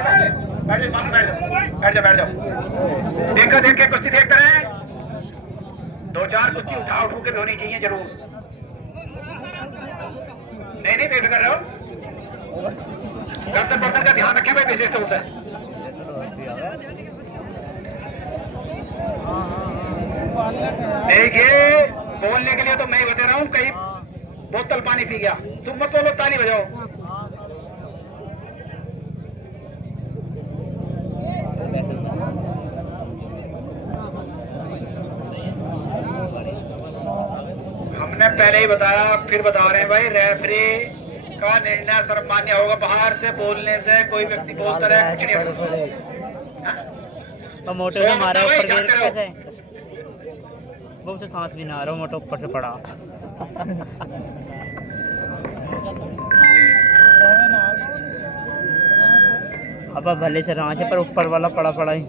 बैठ जाओ बैठ जाओ। देखो देख के कुश्ती देखते रहे। 2-4 कुश्ती उठा उठू के भी होनी चाहिए जरूर। नहीं बेफिक्र रहो। गर्दन बर्तन का ध्यान रखें भाई विशेष तौर से। देखिए बोलने के लिए तो मैं ही बता रहा हूँ। कहीं बोतल पानी पी गया तुम मत बोलो, ताली बजाओ। हमने पहले ही बताया फिर बता रहे हैं भाई, रेफरी का निर्णय सर्वमान्य होगा। बाहर से बोलने से कोई व्यक्ति बोलता रहे कुछ नहीं होगा। तो मोटे से मारा ऊपर गिर कैसे? वो उसे सांस भी ना आ रहा, मोटा ऊपर से पड़ा। अब भले से रांचे पर ऊपर वाला पड़ा ही।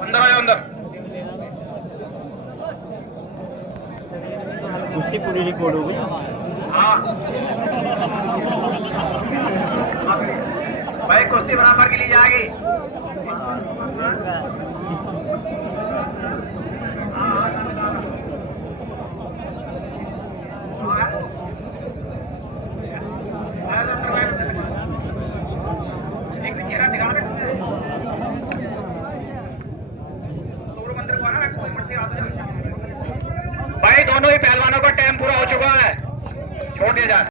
अंदर आया अंदर। कुश्ती पूरी रिकॉर्ड हो गई। हाँ भाई कुश्ती बराबर के लिए जाएगी। भाई दोनों ही पहलवानों का टाइम पूरा हो चुका है, छोड़ दिया जाए।